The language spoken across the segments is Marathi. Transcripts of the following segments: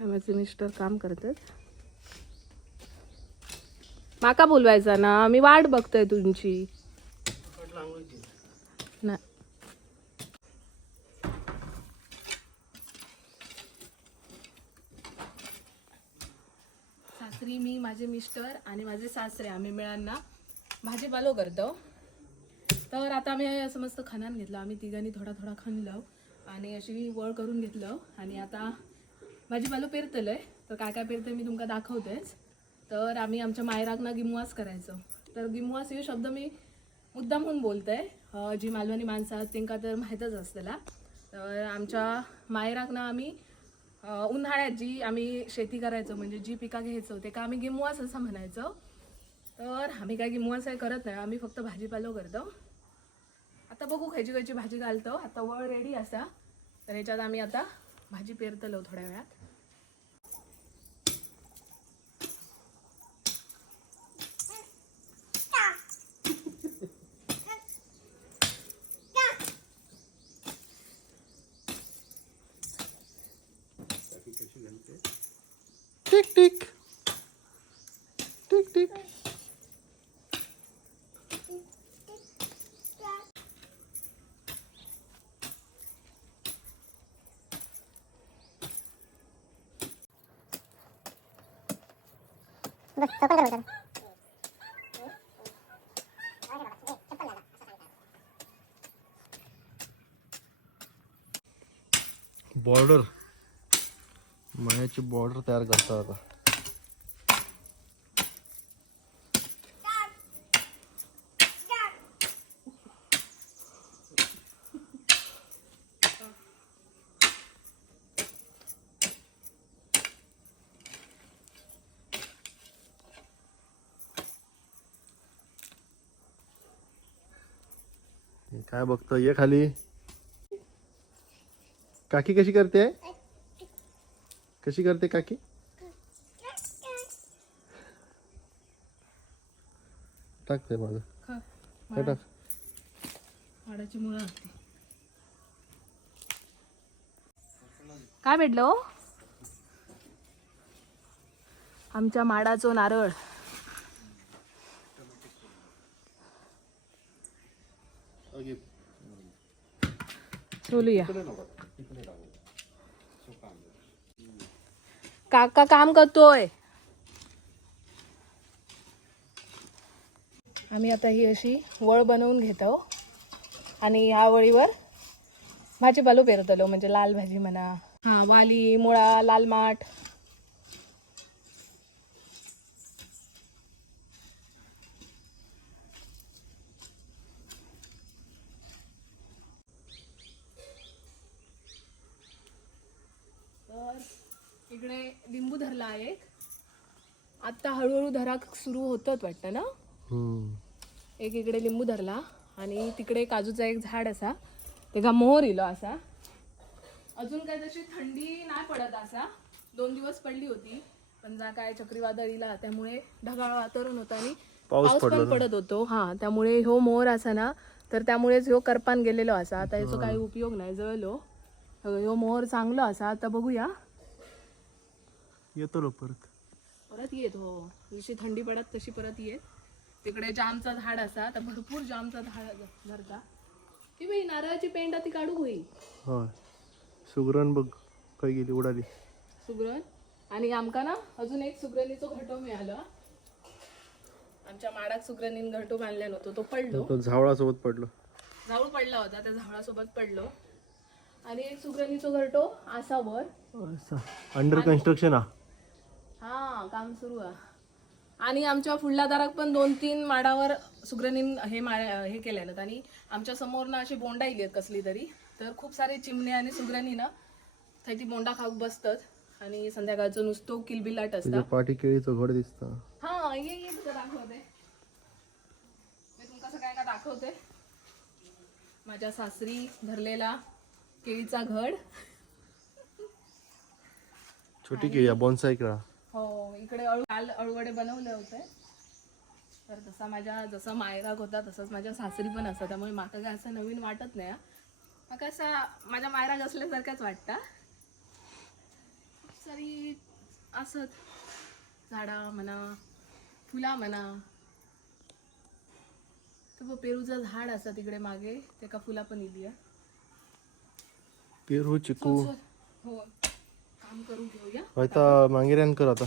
माझे मिस्टर काम करतात. माका बोलवायचा ना मी वाट बघतोय तुमची. नाही. सासरी मी माझे मिस्टर आणि माझे सासरे आम्ही मिळांना भाजीपालो करतो. तर आता आम्ही असं मस्त खणान घेतलं. आम्ही तिघांनी थोडा थोडा खणलं आणि अशी वळ करून घेतलं. आणि आता भाजीपालो पेरतलंय. तर काय काय पेरते मी तुमका दाखवतेच. तर आम्ही आमच्या मायराकना गिमवास करायचो. तर गिमवास हे शब्द मी मुद्दामहून म्हणून बोलतंय जी मालवणी माणसं आहेत तिंका तर माहीतच असतेला तर आमच्या मायराकनं आम्ही उन्हाळ्यात जी आम्ही शेती करायचो म्हणजे जी पिका घ्यायचो ते का आम्ही गिमवास असं म्हणायचो. तर आम्ही काय गिमवास काय करत नाही आम्ही फक्त भाजीपालो करतो. आता बघू खायची खायची भाजी घालतो. आता वळ रेडी असा. तर ह्याच्यात आम्ही आता भाजी पेरतलो थोड्या वेळात tick tick tick tick border. मळ्याची border तयार करता आता. काय बघतो ये खाली. काकी कशी करते? कशी करते काकी? टाक ते माझं. हे टाक. माडाची मुळं असते. काय भेटलं हो? आमच्या माडाचो नारळ. सोलूया काका काम करतोय. आम्ही आता ही अशी वळ बनवून घेतो आणि ह्या वळीवर भाजीपालो पेरतलो म्हणजे लाल भाजी म्हणा. हा वाली मुळा लाल माठ तर इकडे लिंबू धरला आहे एक आता हळूहळू धरा सुरू होतात वाटतं ना. एक इकडे लिंबू धरला आणि तिकडे काजूचा एक झाड असा. तेका मोहर इलो असा. अजून काय तशी थंडी नाही पडत असा. दोन दिवस पडली होती पण जा काय चक्रीवादळ इला त्यामुळे ढगाळ वातावरण होतं आणि पाऊस पण पडत होतो. हा त्यामुळे ह्यो मोहर असा ना. तर त्यामुळेच ह्यो करपान गेलेलो असा. आता याचा काही उपयोग नाही जळलो. ह्यो मोहर चांगलो असा. आता बघूया. येतो लो परत परत येत हो. जशी थंडी पडत तशी परत येत. तिकडे जामचा झाड असा तर भरपूर जामचा झाड धरता. ती बाई नारळाची पेंड ती काढू होई. होय. सुगरण बघ काय गेली उडाली. सुगरण? आणि आमका ना अजून एक सुगरणीचो घटो मिळालं आमच्या माडात सुगरणीन घटो बांधलेला होतो तो पडलो. तो झावळासोबत पडलो. झाडू पडला होता त्या झाडासोबत पडलो. आणि एक सुगरणीचो घरटो असा. वर अंडर कन्स्ट्रक्शन हा. काम सुरू आहे. आणि आमच्या फुडल्या दारात पण दोन तीन माडावर सुग्रणीन हे मा हे केलेलं आणि आमच्यासमोर ना अशी बोंडा आहेत कसली तरी. तर खूप सारे चिमणे आणि सुग्रणी ना थंय ती बोंडा खाऊक बसतात. आणि संध्याकाळचं नुसतं किलबिलाट असता. पाठी केळीचं घड दिसतं. हा ये ये तुका दाखवते. मी तुमका का दाखवते. माझ्या सासरी धरलेला केळीचा घड. छोटी केळी बॉन्साय केळा हो इकडे अळू काल अळवडे बनवले होते. तर तसा माझ्या जसा मायराग होता तसंच माझ्या सासरी पण असतं त्यामुळे माका काय असं नवीन वाटत नाही. माका असा माझ्या मायराग असल्यासारख्याच वाटता. सरी असत झाडा म्हणा फुला म्हणा तर पेरूचं झाड असा तिकडे मागे. तेका फुला पण इली पेरू चिकू. हो. काम करून घेऊया. आता मांगेऱ्यान कर आता.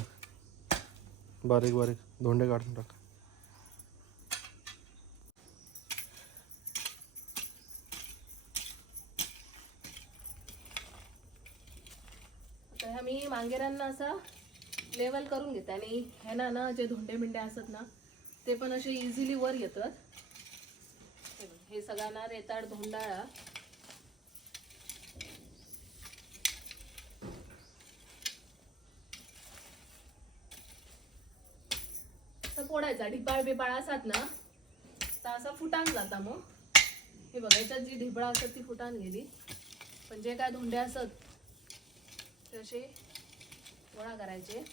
बारीक बारीक. धोंडे काढून टाक. तर मी मांगेरांना असं लेवल करून घेते आणि ह्याना ना जे धोंडे बिंडे असतात ना ते पण असे इझिली वर येतात. हे हे सगळ्यांना रेताड धोंडाळा असं पोडायचा ढिपाळ बिपाळ असतात ना तर असा फुटान जाता मग. हे बघा याच्यात जी ढिबळा असतात ती फुटान गेली. पण जे काय धोंडे असत ते असे गोळा करायचे.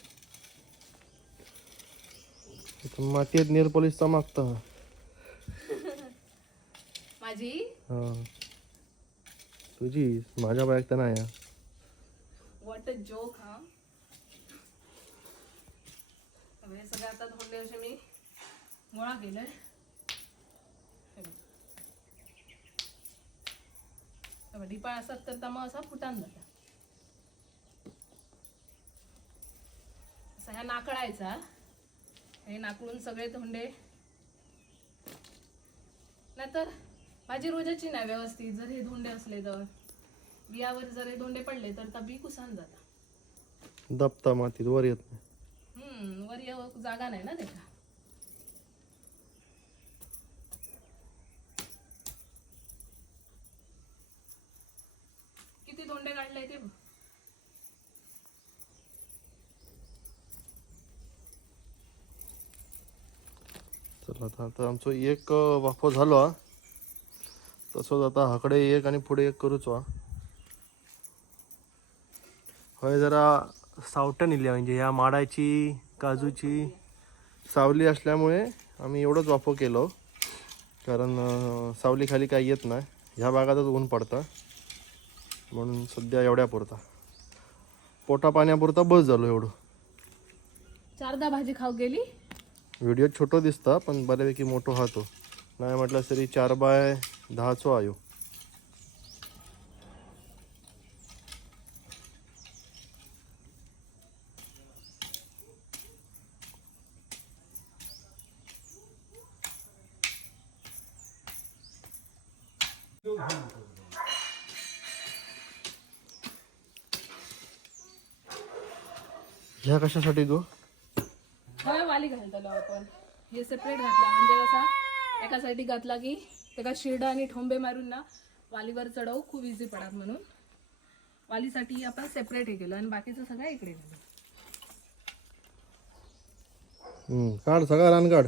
मातीत नेल पॉलिश चमकता माझी? हा. तुझी? माझ्या बायक तर नाही. वॉट अ जोक हा. हे सगळे आता धोंडे असे मी. गोळा केले ढिपाळ असतात तर मग असा फुटान जाता असा ह्या नाकळायचा. हे नाकळून सगळे धोंडे. नाहीतर भाजी रोजाची नाही व्यवस्थित. जर हे धोंडे असले तर बियावर जर हे धोंडे पडले तर ता बी कुसान जाता. दबता मातीत वर येत नाही. हम्म वर येव जागा नाही ना त्याच्या. किती धोंडे काढले ते? बघ. चला आता आमचं एक वाफो झालो हा. तसंच आता हाकडे एक आणि पुढे एक करूच वा हय जरा सावटं नेली म्हणजे ह्या माडाची काजूची सावली असल्यामुळे आम्ही एवढंच वाफो केलो. कारण अं, सावली खाली काही येत नाही. ह्या भागातच ऊन पडतं. म्हणून सध्या एवढ्या पुरता पोटा पाण्यापुरता बस झालो एवढं. चारदा भाजी खाऊ गेली? व्हिडिओ छोटो दिसता पण बऱ्यापैकी मोठो हा तो नाही म्हटलं तरी चार बाय दहाचो आयो ह्या कशासाठी गो? होय वाली घालतलो आपण. हे सेपरेट घातला. म्हणजे कसा एका साईडी घातला की त्याका शिरडा आणि ठोंबे मारून ना वालीवर चढवू खूप इझी पडतात म्हणून. वालीसाठी आपण सेपरेट हे केलं. आणि बाकीचं सगळं इकडे केलं हम्म, काढ सगळा रान काढ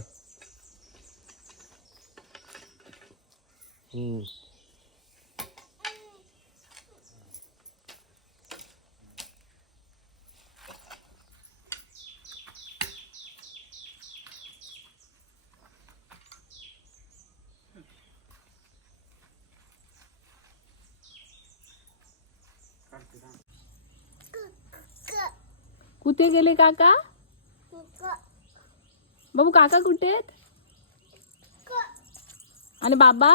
कुठे गेले काका? बाबू काका कुठे आहेत? आणि बाबा.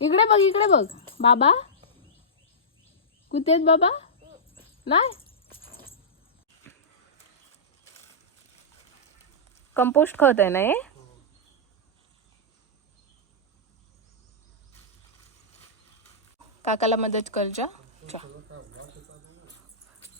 इकडे बघ इकडे बघ. बाबा? कुठे आहेत बाबा? नाही? कंपोस्ट खत आहे ना हे? काकाला मदत कर जा. जा.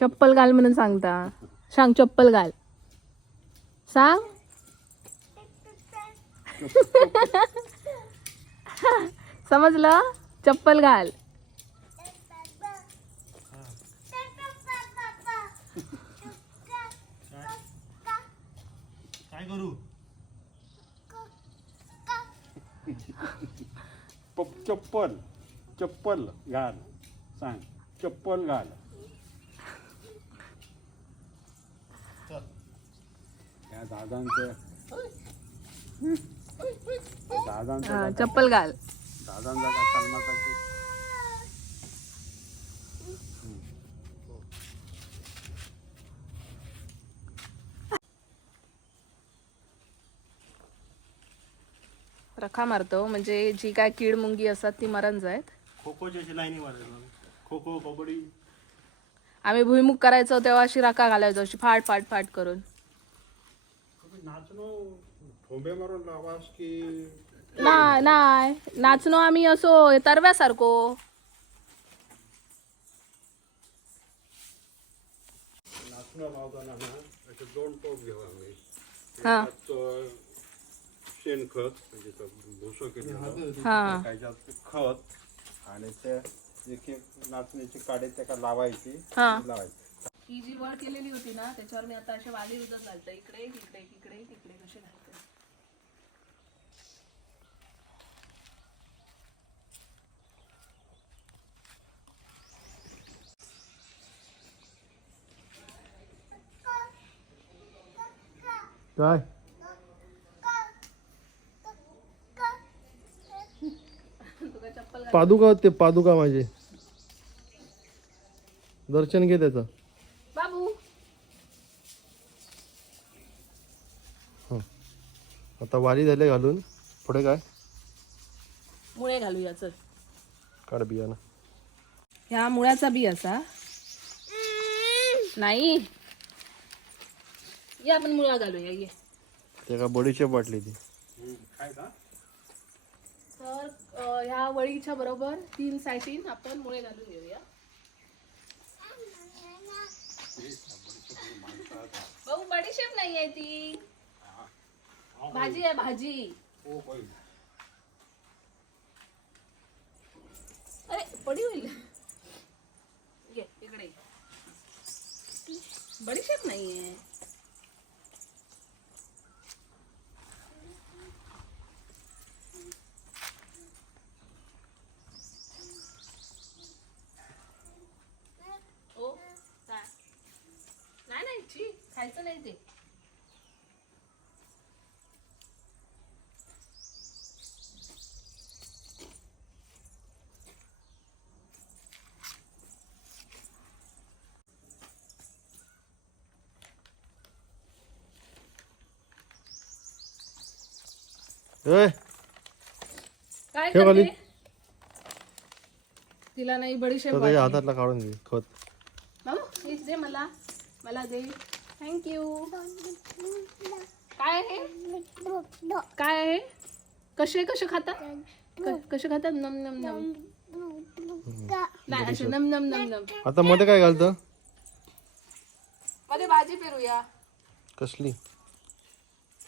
चप्पल घाल म्हणून सांगता. सांग चप्पल घाल. सांग. समजलं? चप्पल घाल. काय करू? प- चप्पल चप्पल घाल. सांग चप्पल घाल. या दादांचं हा, चप्पल घाल. दादांचा का सन्माचा रखा मारतो म्हणजे जी काय कीड मुंगी असतात ती मरण जायत. खो खोची लाईनी मारायला खो खो कबड्डी आम्ही भुईमुग करायचो तेव्हा अशी रका घालायचो अशी फाट फाट फाट करून. ठोंबे मारून लावास की? नाही नाही नाचणो आम्ही असो तरव्यासारखो. नाचणं लावताना ना असे दोन टोप घेऊ आम्ही. हा. त्यात शेणखत म्हणजे तो भुसो केलेलं हा. त्याच्यात खत आणि ते एक एक नाचणीची काडी त्याला लावायची हा. लावायची. ही जी वळ केलेली होती ना त्याच्यावर मी आता असे वाली उदक घालते. इकडे इकडे इकडे इकडे कसे घालते. काय? पादुका होते पादुका माझे. दर्शन घे त्याचं बाबू आता वाली झाले घालून. पुढे काय? मुळे घालूया चल. काढ बियाणं. ह्या मुळ्याचा बी असा नाही. या आपण मुळा घालूया ये. ते का बडीचेप वाटली ती. तर अ, ह्या वळीच्या बरोबर तीन सायटीन आपण मुळे घालून घेऊया भाऊ बडीशेप नाही आहे ती. भाजी आहे भाजी. हो अरे पडी होईल. इकडे बडीशेप नाहीये ओ काय? नाही नाही छी खायचं नाही ते काय ठेव खाली. करते? तिला नाही बडीशेप तर त्याच्या हातातला काढून घे खत. मामा हे दे मला. मला दे. थँक्यू काय आहे? काय आहे? कसे कसे खातात? क- कसे खातात? नम नम नम. नाही असे नम नम नम नम. आता मध्ये काय घालतं? मध्ये भाजी पेरूया. कसली?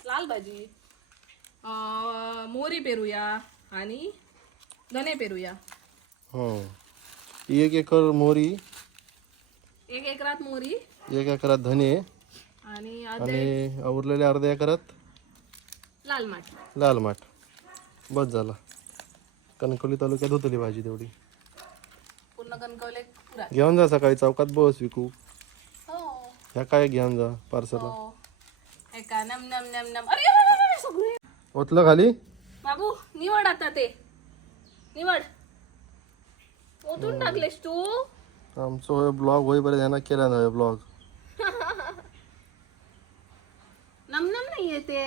लाल भाजी. मोहरी पेरूया आणि धने पेरूया. हो. एक एकर मोहरी एक एकरात मोहरी एक एकरात धने आणि अर्धे आणि उरलेल्या अर्ध्या एकरात लाल माठ. लाल माठ. बस झाला. कणकवली तालुक्यात होतली भाजी तेवढी. पूर्ण कणकवले पुरा. घेऊन जा सकाळी चौकात बस विकू. हो. ह्या काय घेऊन जा पार्सल हो. एका नम नम नम नम. अरे अरे, अरे, अरे, सगळे. ओतलं खाली? बाबू निवड आता ते. निवड. ओतून टाकलेस तू. आमचं होय ब्लॉग होईपर्यंत ह्यानं केला नाही ब्लॉग. नमनम नाहीये ते.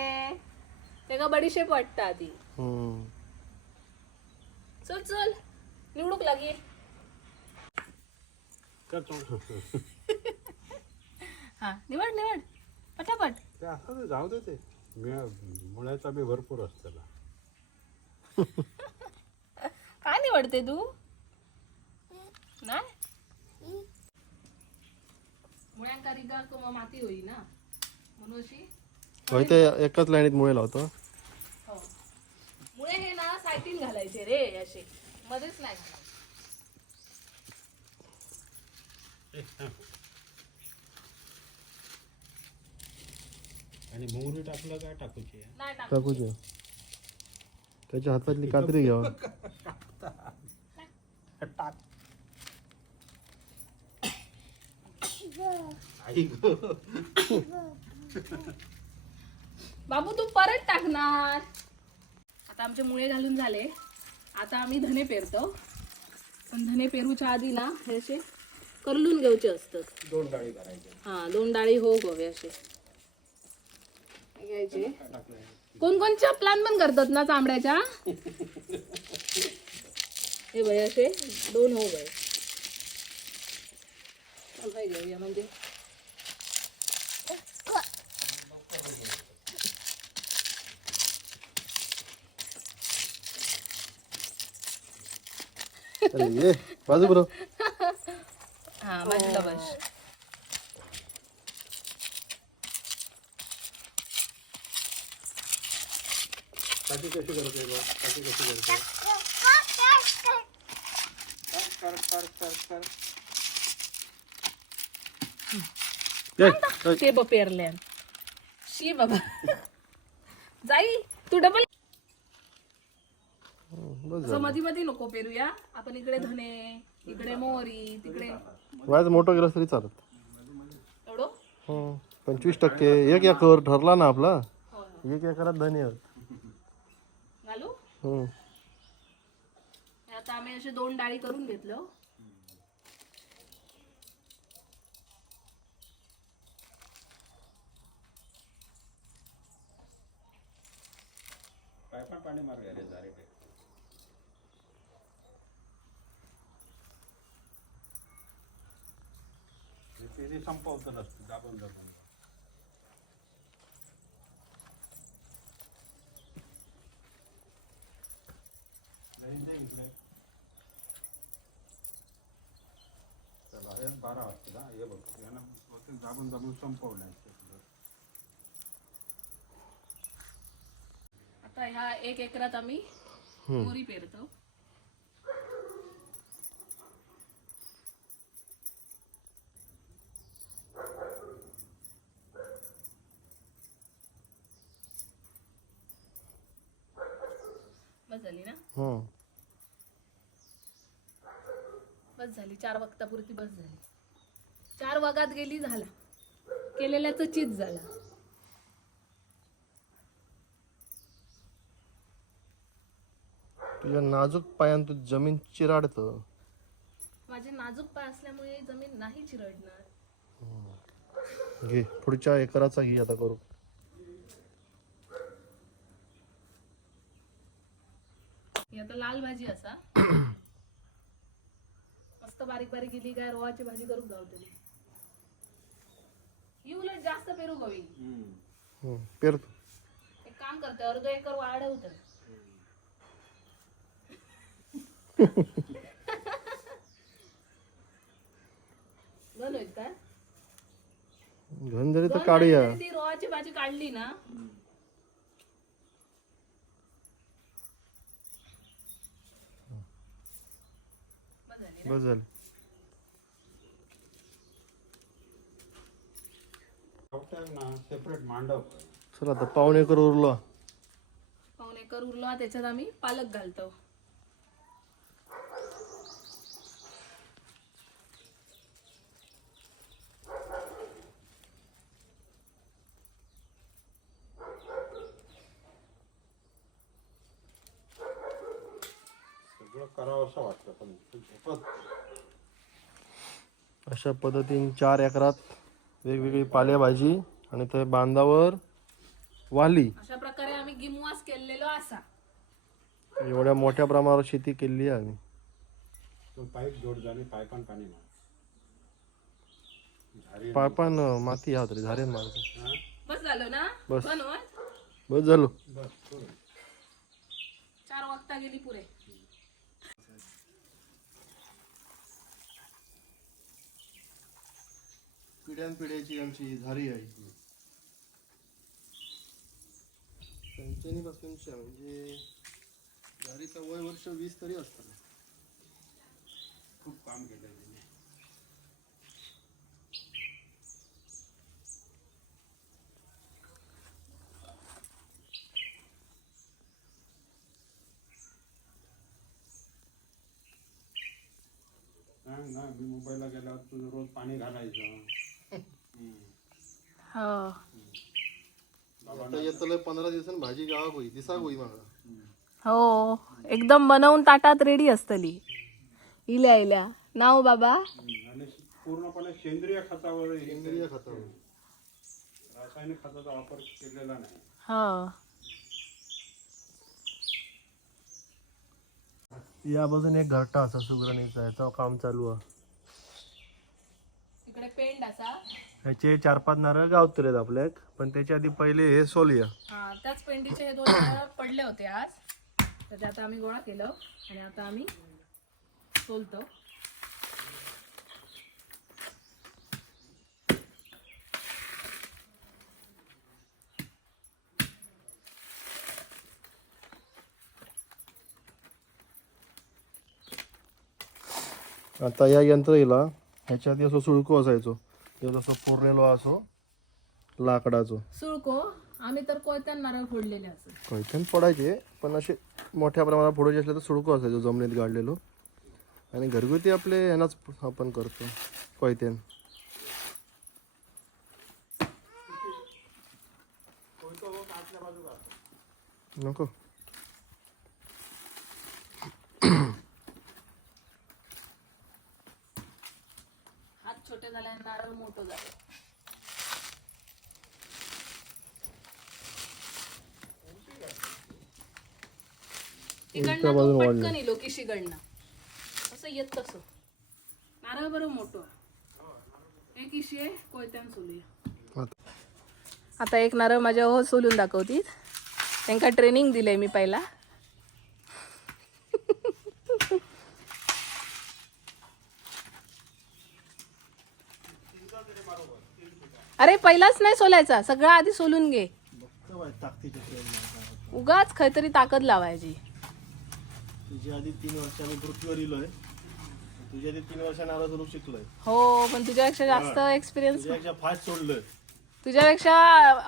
ते का बडीशेप वाटतं आधी. चल चल. निवडूक लागे. हा निवड निवड. पटापट. जाऊ दे ते. मी- मुळ्याचा बी भरपूर असतो त्याला काय निवडते तू? नाही? मुळ्यांका रिगा किंवा माती होई ना? म्हणून अशी होय ते एकाच लाईनीत मुळे लावतो हो. मुळे हे ना सायटीन घालायचे रे असे. मध्येच नाही घालायचे. आणि मोहरी टाकलं काय टाकूची? नाही टाक टाकूचे. त्याच्या हातातली कात्री घ्यावा. टाक. आई गं. बाबू तू परत टाकणार. आता आमचे मुळे घालून झाले. आता आम्ही धने पेरतो. पण धने पेरूच्या आधी ना हे असे करलून घ्यायचे असतात दोन डाळी करायच्या हा दोन डाळी हो गोवे असे. घ्यायचे. टाकलं कोणकोणच्या प्लान पण करतात ना चांबड्याच्या हे बाई असे दोन हो बाई. घेऊया म्हणजे. बाजू हा बाजूला बस. टाकी कशी करते बघ? टाकी कशी करते कर कर कर कर ये, ये. ते ब पेरल्या शी बाबा. जाई तू डबल असं मध्ये मध्ये नको पेरूया. आपण इकडे धने इकडे मोहरी तिकडे व्याज मोठं गेलं तरी चालत. एवढं? हं. पंचवीस टक्के एक एकर ठरला ना आपला. एक एकरात धनी आता आम्ही असे दोन डाळी करून घेतलं. काय पण पाणी मार रे जारे ते ते संपवतं नसतं दाबून दाबून जाईन दे इकडे. चला हे बारा वाजता ना हे बघ यानं दाबून दाबून संपवलंय आता ह्या एक एकरात आम्ही मोहरी पेरतो. बस झाली ना? हं. बस झाली. चार वक्तापुरती बस झाली. चार वगात गेली झाला. केलेल्याच चीज झाला. तुझ्या नाजूक पायान तू जमीन चिराडत. माझे नाजूक पाय असल्यामुळे जमीन नाही चिरडणार. घे पुढच्या एकराचा घे आता करू. ही आता लाल भाजी असा. मस्त बारीक बारीक गेली काय रोवाची भाजी करून गावतली ही उलट जास्त पेरू गवी हं. पेर तू. एक काम करते अर्ध एकर वाढवत गण होईल काय घेऊन जरी तर गण काढूया ती रोवाची भाजी काढली ना बस झाली सेपरेट मांडव. चल आता पाऊण एकर उरलो. पाऊण एकर उरला त्याच्यात आम्ही पालक घालतो सगळं करावं असं वाटतं पण अशा पद्धतीने चार एकरात वेगवेगळी पालेभाजी आणि त्या बांधावर वाली अशा प्रकारे आम्ही गिमवास केलेलो असा एवढ्या मोठ्या प्रमाणावर शेती केली आहे आम्ही तो पाईप जोड झाले पायपान पाणी मार पापान माती हा तरी झारे मारतो हा? बस झालं ना बस. बस झालो बस. चार वाजता गेली पुरे पिढ्यान पिढ्याची आमची झारी आहे. पंच्याण्णीपासूनच्या म्हणजे झालीचा वय वर्ष वीस तरी असतात खूप काम केलं त्यांनी. नाही ना मी मुंबईला गेल्यावर तुझं रोज पाणी घालायचं. हो. आता येतलं पंधरा दिवसांनी भाजी गावाक होई दिसाक होई मला हो. एकदम बनवून ताटात रेडी असतली. इल्या इल्या. नाव बाबा. आणि पूर्णपणे सेंद्रिय खतावर हे सेंद्रिय खतावर. रासायनिक खताचा वापर केलेला नाही. हो. या बाजून एक घरटा असा सुगरणीचा याचं काम चालू आहे. इकडे पेंट असा. ह्याचे चार पाच नारळ गावतलेत आपल्याक पण त्याच्या आधी पहिले हे सोलिया. हा त्याच पेंडीचे हे दोन नारळ पडले होते आज. तर ते आता आम्ही गोळा केलं आणि आता आम्ही सोलतो. आता या यंत्रणेला ह्याच्या आधी असं सुळको असायचो. ते जसं पुरलेलो असो. लाकडाचो. सुळको आम्ही तर कोयत्यान नारळ फोडलेले असत कैथ्यान पडायचे पण असे मोठ्या प्रमाणात फोडायचे असले तर सुळको असायचो जमिनीत गाडलेलो. आणि घरगुती आपले ह्यानाच आपण करतो कैत्यान नको हात छोटे झाले आणि नारळ मोठं झालं. तिकडनं तो पटकन इलो किशीकडनं असं येत तसं. नारळ बरं मोठं. एक इशी आहे? कोयत्यान सोलूया. आता एक नारळ माझ्या हो सोलून दाखवतील त्यांका ट्रेनिंग दिलंय मी पहिला. पहिलाच नाही सोलायचा सगळं आधी सोलून घे. उगाच खैतरी ताकद लावायची. तुझ्या आधी तीन वर्ष आम्ही पृथ्वीवर इलोय. तुझ्या आधी तीन वर्ष नारळ सोडू शिकलोय. हो पण तुझ्यापेक्षा जास्त एक्सपिरियन्स तुझ्यापेक्षा फास्ट सोडलोय. तुझ्यापेक्षा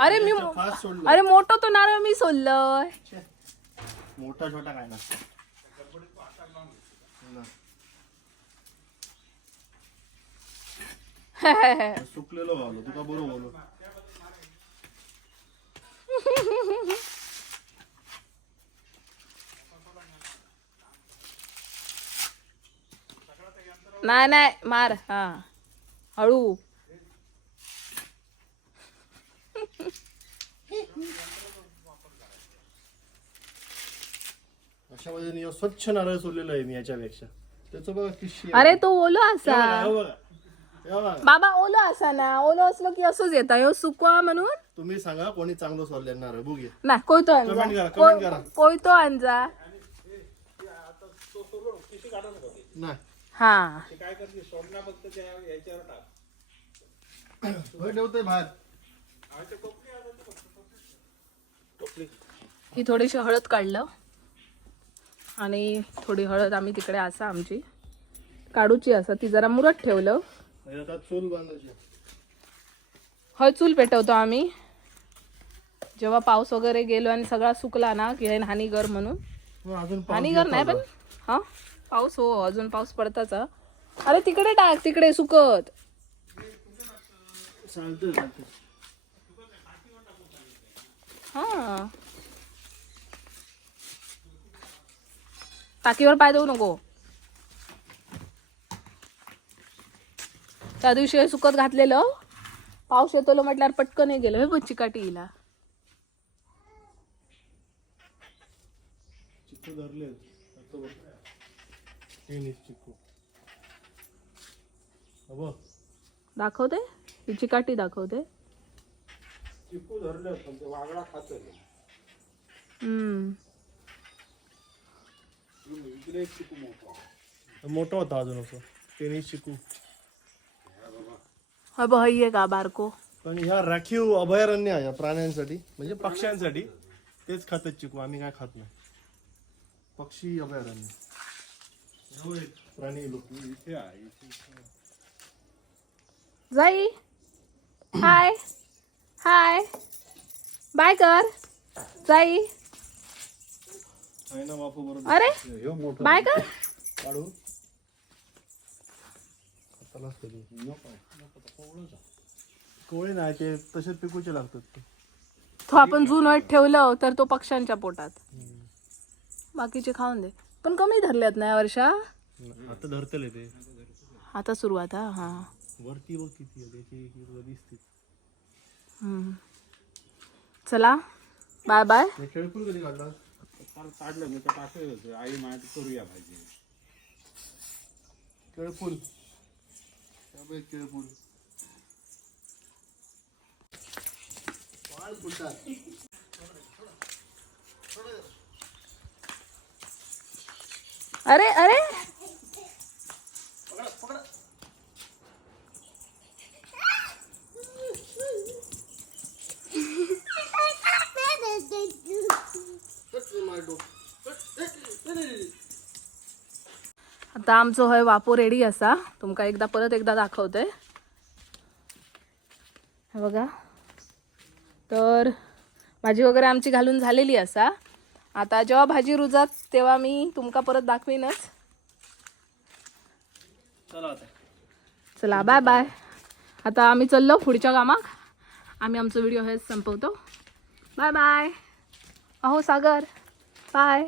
अरे मी फास्ट अरे मोठं तो नारळ मी सोललंय. मोठा छोटा काय ना सुकलेलो घालो तुका बोलू नाही नाही मार हा. हळू. अशा स्वच्छ नारळ सोडलेलं आहे मी याच्यापेक्षा. त्याचं बघा किशी अरे तो ओलो असा. बघा. बघा बाबा ओलो असा ना ओलो असलो की असंच येता. ह्यो सुकवा म्हणून. तुम्ही सांगा कोणी चांगलं सोडले बघूया. नाही कोयतो Comment आणजा करा, comment करा. कोय- कोयतो नाही हा. होय, ठेवतोय ही थोडीशी हळद काढलं. आणि थोडी हळद आम्ही तिकडे असा आमची. काढूची असा ती जरा मुरत ठेवलं. आता चूल बांधायची. हळद चूल पेटवतो आम्ही. जेव्हा पाऊस वगैरे गेलो आणि सगळा सुकला ना की हे हानीगर म्हणून. अजून हानीगर नाही पण हा? पाऊस हो अजून पाऊस पडताच. अरे तिकडे टाक तिकडे सुकत. हा. टाकीवर पाय देऊ नको. त्या दिवशी हे सुकत घातलेलं पाऊस येतो म्हटल्यावर पटकन हे गेलं हे बघ चिकाटी. हे हा बघ. दाखवते? ही चिकाटी दाखवते. चिकू धरले खात मोठा. मोठा होता अजून असं. टेनिस चिकू. आहे का। बारको पण ह्या राखीव अभयारण्य आहे या प्राण्यांसाठी. म्हणजे पक्ष्यांसाठी. तेच खातात चिकू आम्ही काय खात नाही. पक्षी अभयारण्य. हो एक प्राणी लोक. इथे आहे इथे जाई. हाय. हाय. बाय कर. जाई. आहे ना बापू बरोबर. अरे बाय कर. काढू तर कोवळंच आहे. कोळे नाही ते तसेच पिकूचे लागतात ते. तो आपण जुनं ठेवलं तर तो पक्ष्यांच्या पोटात. बाकीचे खाऊन दे. पण कमी धरल्यात ना या वर्षा? आता धरतले ते. आता सुरुवात हा हा. वरती बघ किती आहे त्याची एक तुला दिसते. हम्म. चला बाय बाय हे केळफूल कधी काढला? काढलं मी तर टाकलं होतं आई माझ्या करूया अरे अरे आता आमचो हय वापो रेडी असा. तुमका एकदा परत एकदा दाखवते. हे बघा. तर भाजी वगैरे आमची घालून झालेली असा. आता जेव्हा भाजी रुजात तेव्हा मी तुमका परत दाखवीनच. चला बाय बाय आता आम्ही चाललो पुढच्या कामाक. आम्ही आमचा व्हिडिओ हे संपवतो. बाय बाय अहो सागर. बाय